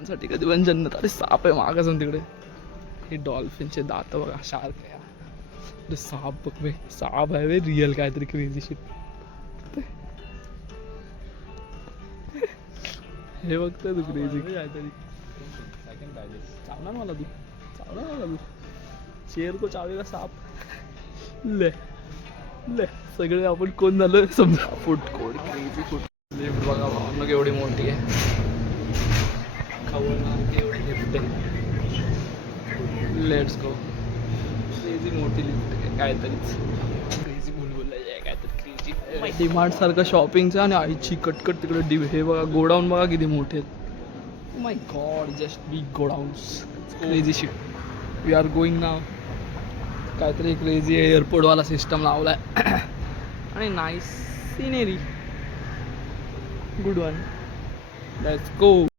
सापांसाठी कधी पण जन्नत. अरे साप आहे मागं जाऊन तिकडे. हे डॉल्फिनचे दात बघा, शार्क आहे. अरे साप बघ बे, साप आहे बे रिअल काहीतरी क्रेझी शिट. हे बघतोय तू क्रेझी काहीतरी. चावणार मला तू, चावणार मला तू. शेर को चावेगा साप. ले ले सगळे आपण कोण झालं समजा. Food code crazy food. Lift बघा भावना एवढी मोठी आहे. खवळणार एवढी लिफ्ट आहे. Let's go. क्रेझी मोठी लिफ्ट आहे काहीतरीच. क्रेझी बुलबुल आहे काहीतरी क्रेझी. डिमार्ट सारखं शॉपिंगचं आणि आईची कटकट तिकडे हे बघा गोडाऊन बघा किती मोठे आहेत. My God just big godowns. Crazy shit. We are going now. काहीतरी क्रेझी एअरपोर्टवाला सिस्टम लावलाय. आणि nice scenery. Good one. Let's go.